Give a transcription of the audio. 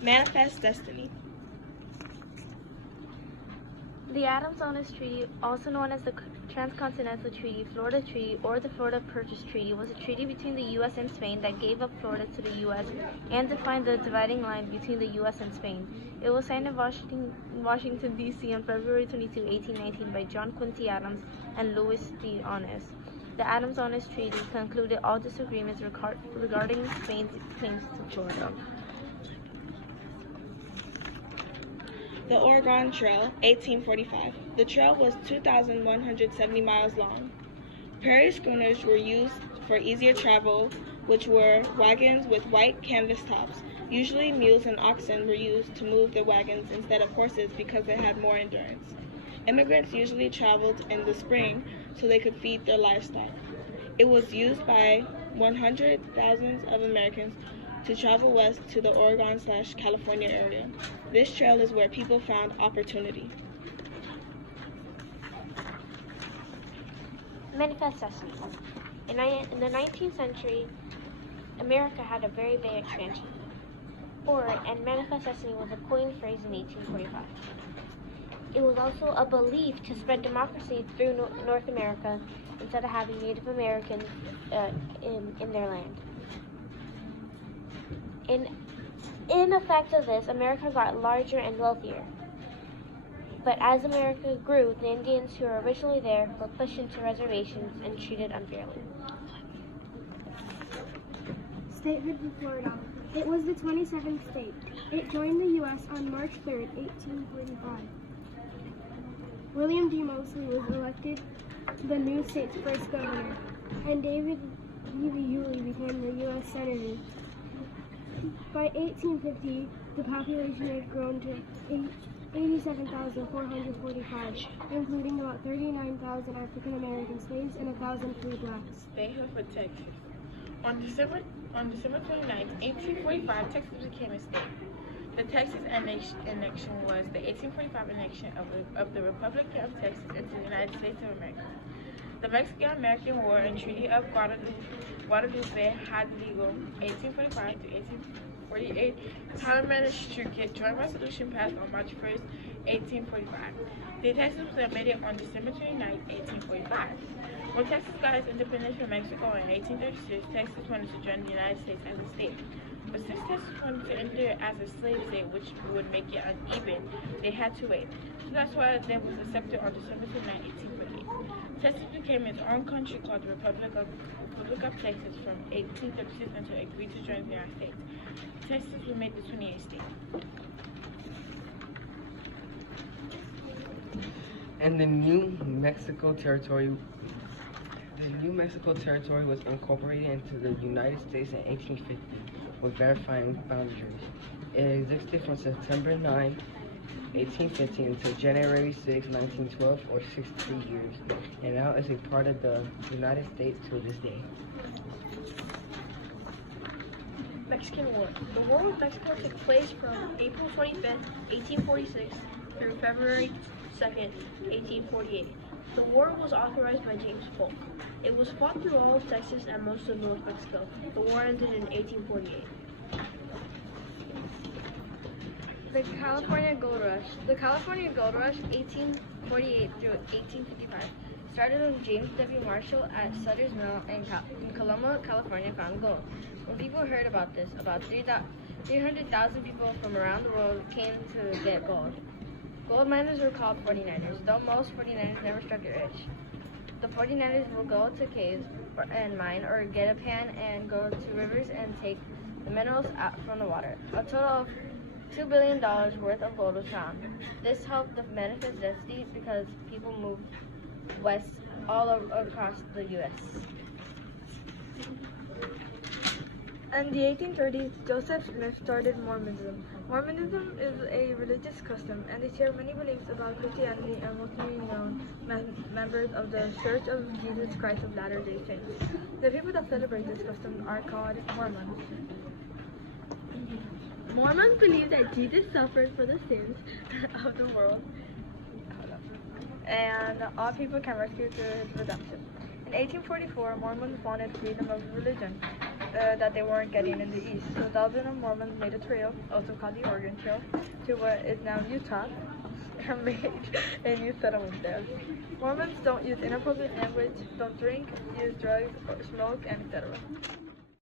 Manifest Destiny. The Adams-Onis Treaty, also known as the Transcontinental Treaty, Florida Treaty, or the Florida Purchase Treaty, was a treaty between the U.S. and Spain that gave up Florida to the U.S. and defined the dividing line between the U.S. and Spain. It was signed in Washington, D.C. on February 22, 1819 by John Quincy Adams and Louis D. Onis. The Adams-Onis Treaty concluded all disagreements regarding Spain's claims to Florida. The Oregon Trail, 1845. The trail was 2,170 miles long. Prairie schooners were used for easier travel, which were wagons with white canvas tops. Usually mules and oxen were used to move the wagons instead of horses because they had more endurance. Immigrants usually traveled in the spring so they could feed their livestock. It was used by 100,000 of Americans to travel west to the Oregon/California area. This trail is where people found opportunity. Manifest Destiny. In the 19th century, America had a very big expansion. And Manifest Destiny was a coined phrase in 1845. It was also a belief to spread democracy through North America instead of having Native Americans in their land. In effect of this, America got larger and wealthier. But as America grew, the Indians who were originally there were pushed into reservations and treated unfairly. Statehood of Florida. It was the 27th state. It joined the U.S. on March 3, 1845. William D. Moseley was elected the new state's first governor, and David B. Yulee became the U.S. Senator. By 1850, the population had grown to 87,445, including about 39,000 African American slaves and 1,000 free blacks. Statehood for Texas. On December 29, 1845, Texas became a state. The Texas annexion was the 1845 annexion of the Republic of Texas into the United States of America. The Mexican-American War and Treaty of Guadalupe had legal 1845 to 1848. Parliament managed to get joint resolution passed on March 1st, 1845. The Texas was admitted on December 29, 1845. When Texas got its independence from Mexico in 1836, Texas wanted to join the United States as a state. But since Texas wanted to enter as a slave state, which would make it uneven, they had to wait. So that's why it was accepted on December 29, 1848. Texas became its own country called the Republic of Texas from 1836 until it agreed to join the United States. Texas was made the 28th state. And the New Mexico Territory was incorporated into the United States in 1850 with verifying boundaries. It existed from September 9, 1850 until January 6, 1912, or 63 years, and now is a part of the United States to this day. Mexican War. The War with Mexico took place from April 25th, 1846 through February 2nd, 1848. The war was authorized by James Polk. It was fought through all of Texas and most of North Mexico. The war ended in 1848. The California Gold Rush. The California Gold Rush, 1848 through 1855, started when James W. Marshall at Sutter's Mill in Coloma, California, found gold. When people heard about this, about 300,000 people from around the world came to get gold. Gold miners were called 49ers, though most 49ers never struck it rich. The 49ers will go to caves and mine, or get a pan and go to rivers and take the minerals out from the water. A total of $2 billion worth of gold was found. This helped the Manifest Destiny because people moved west all across the U.S. In the 1830s, Joseph Smith started Mormonism. Mormonism is a religious custom, and they share many beliefs about Christianity and mostly known members of the Church of Jesus Christ of Latter-day Saints. The people that celebrate this custom are called Mormons. Mormons believe that Jesus suffered for the sins of the world, and all people can rescue through his redemption. In 1844, Mormons wanted freedom of religion. that they weren't getting in the east. So thousands of Mormons made a trail, also called the Oregon Trail, to what is now Utah, and made a new settlement there. Mormons don't use inappropriate language, don't drink, use drugs, or smoke, and etc.